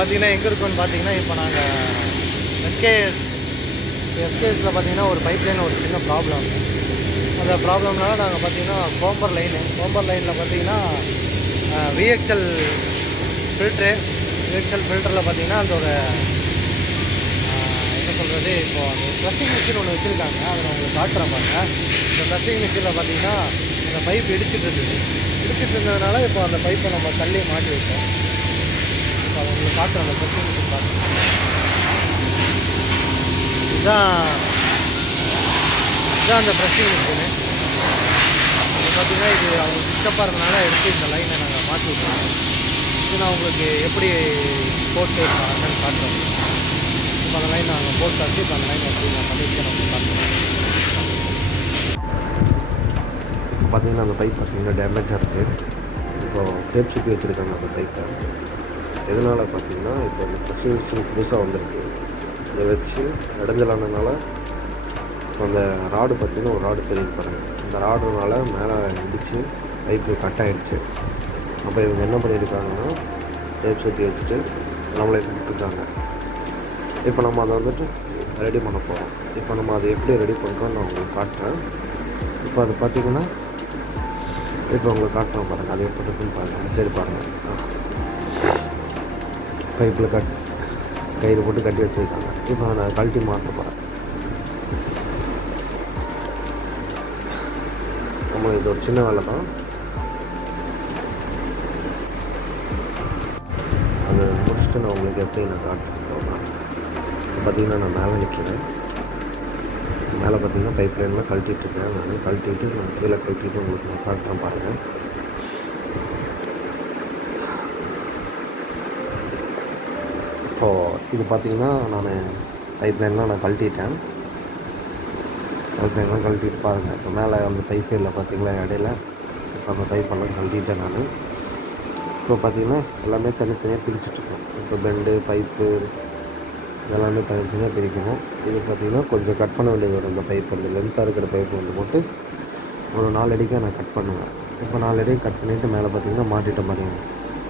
பார்த்தீங்கன்னா எங்கே இருக்கோன்னு பார்த்தீங்கன்னா இப்போ நாங்கள் எஸ்கேஎஸில் பார்த்தீங்கன்னா ஒரு பைப் லைனில் ஒரு சின்ன ப்ராப்ளம். அந்த ப்ராப்ளம்னால நாங்கள் பார்த்தீங்கன்னா கோம்பர் லைனில் பார்த்தீங்கன்னா விஎக்ஸ்எல் ஃபில்டரில் பார்த்தீங்கன்னா அந்த ஒரு என்ன சொல்கிறது, இப்போ அந்த ப்ரெஸ்ஸிங் மிஷின் ஒன்று வச்சுருக்காங்க. அதை நான் உங்களுக்கு காட்டுறேன் பாருங்கள். இந்த ப்ரெஸ்ஸிங் மிஷினில் பார்த்தீங்கன்னா அந்த பைப் இடிச்சிட்டு இருந்ததுனால இப்போ அந்த பைப்பை நம்ம தள்ளி மாட்டி வைப்போம். இப்போ அதை உங்களுக்கு காட்டுறேன். அந்த ப்ரெஸ்ஸிங் மிஷின் பார்க்குறேன். இதுதான் அந்த ப்ரெஸ்ஸிங் மிஷினு. இது பார்த்தீங்கன்னா இது அவங்க டிஸ்டப்பாக இருந்தனால எடுத்து இந்த லைனை நாங்கள் மாற்றி விட்டோம். இது நான் உங்களுக்கு எப்படி போட்டு என்னன்னு காட்டுறோம். இப்போ அந்த லைன் நாங்கள் போட்டாச்சு. இப்போ அந்த லைன் எப்படி நான் பண்ணியிருக்கேன் நான் காட்டுறோம். இப்போ பார்த்தீங்கன்னா அந்த பைப் பார்த்தீங்கன்னா டேமேஜாக இருக்குது. இப்போது டேப் சுற்றி வச்சுருக்காங்க அந்த பைப்பை. எதனால் பார்த்தீங்கன்னா இப்போ அந்த ப்ரெஸ்ஸிங் மிஷின் புதுசாக வந்திருக்கு. இதை வச்சு இடைஞ்சலானதுனால அந்த ராடு பார்த்திங்கன்னா ஒரு ராடு தெரியுது பாருங்கள். இந்த ராடுனால மேலே இடித்து பைப்பு கட் ஆகிடுச்சு. அப்போ இவங்க என்ன பண்ணியிருக்காங்கன்னா டேப் சுற்றி வச்சுட்டு நம்மளை கொடுத்துருக்காங்க. இப்போ நம்ம அதை வந்துட்டு ரெடி பண்ண போகிறோம். இப்போ நம்ம அதை எப்படி ரெடி பண்ணுறோன்னு நான் உங்களுக்கு காட்டுறேன். இப்போ அது பார்த்திங்கன்னா இப்போ உங்களுக்கு காட்டுறோம் பாருங்கள். அது எப்படி இருக்குன்னு பாருங்கள். அந்த சைடு பாருங்கள். பைப்பில் கயிறு போட்டு கட்டி வச்சுருக்காங்க. இப்போ நான் கழட்டி மாற்ற போகிறேன். நம்ம இது ஒரு சின்ன வேலை தான். அதை முடிச்சுட்டு நான் உங்களுக்கு எப்படி நான் காட்டுறேன். இப்போ பார்த்திங்கன்னா நான் மேலே நிற்கிறேன். மேலே பார்த்திங்கன்னா பைப் லைன்லாம் கழட்டிகிட்ருக்கேன். நான் கழட்டிட்டு நான் கீழே கழட்டிட்டு உங்களுக்கு நான் காட்டுறேன் பாருங்கள். இப்போது இது பார்த்திங்கன்னா நான் பைப் லைன்லாம் நான் கழட்டிட்டேன். பைப் லைன்லாம் கழட்டிட்டு பாருங்கள். இப்போ மேலே அந்த பைப் இல்லை பார்த்திங்களா இடையில. இப்போ அந்த பைப்பெல்லாம் கழட்டிட்டேன் நான். இப்போ பார்த்திங்கன்னா எல்லாமே தனித்தனியாக பிரிச்சுட்ருக்கேன். இப்போ பெண்டு பைப்பு இதெல்லாமே தனித்தனியாக பிரிக்கணும். இது பார்த்திங்கன்னா கொஞ்சம் கட் பண்ண வேண்டியது வரும். இந்த பைப் வந்து லென்த்தாக இருக்கிற பைப்பு வந்து போட்டு ஒரு 4 அடிக்காக நான் கட் பண்ணுவேன். இப்போ 4 அடியை கட் பண்ணிவிட்டு மேலே பார்த்திங்கன்னா மாட்டிட்ட பாருங்க.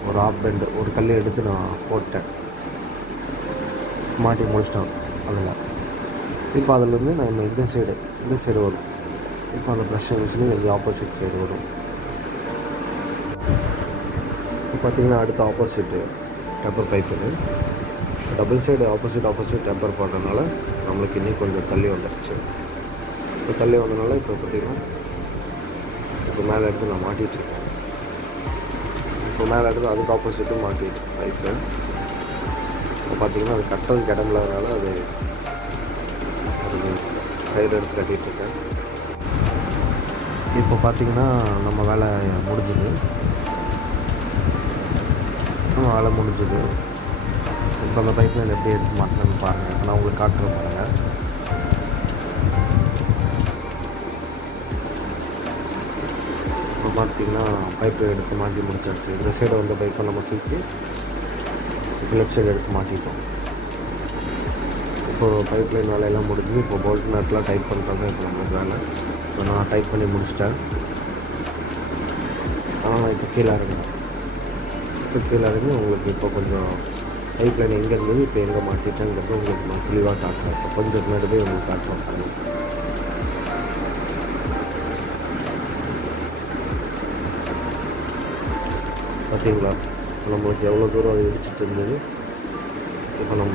ஒரு ஆஃப் பெண்டு ஒரு கல் எடுத்து நான் போட்டேன். மாட்டி முடிச்சிட்டேன் அதில். இப்போ அதிலேருந்து நம்ம இந்த சைடு வரும். இப்போ அந்த ப்ரெஷர் மிஷினும் இது ஆப்போசிட் சைடு வரும். இப்போ பார்த்திங்கன்னா அடுத்த opposite temper pipe double side opposite temper போடுறதுனால நம்மளுக்கு இன்னும் கொஞ்சம் தள்ளி வந்துடுச்சு. இப்போ தள்ளி வந்ததுனால இப்போ பார்த்திங்கன்னா இப்போ மேலே எடுத்து நான் மாட்டிகிட்ருக்கேன். இப்போ மேலே எடுத்து அதுக்கு ஆப்போசிட்டும் மாட்டிட்டு பைப்பு. இப்போ பார்த்திங்கன்னா அது கட்டுறதுக்கு இடம் இல்லாதனால அது கயிறு எடுத்து கட்டிகிட்ருக்கேன். இப்போ பார்த்திங்கன்னா நம்ம வேலை முடிஞ்சுது. இப்போ அந்த பைப் லைன் எப்படி எடுத்து மாட்டேன்னு பாருங்கள். நான் உங்களுக்கு காட்டுறேன் பாருங்கள். இப்போ பார்த்திங்கன்னா பைப்பை எடுத்து மாட்டி முடிச்சாச்சு. இந்த சைடு வந்த பைப்பை நம்ம தூக்கி லெஃப்ட் சைடு எடுத்து மாட்டிட்டோம். இப்போது பைப் லைன் வேலையெல்லாம் முடிஞ்சு இப்போ போல்ட் நட்லாம் டைப் பண்ணுறது இப்போ நம்மளுக்கு வேலை. இப்போ நான் டைப் பண்ணி முடிச்சிட்டேன். ஆனால் நான் இப்போ கீழே இறங்கி உங்களுக்கு இப்போ கொஞ்சம் பைப் லைன் எங்கே இருந்தது இப்போ எங்கே மாட்டிட்டேங்கிறது உங்களுக்கு நான் தெளிவாக காட்டுறேன். இப்போ கொஞ்சம் முன்னாடி போய் உங்களுக்கு காட்டுறேன். பார்த்தீங்களா நம்மளுக்கு எவ்வளோ தூரம் அது இடிச்சிட்டு இருந்தது. இப்போ நம்ம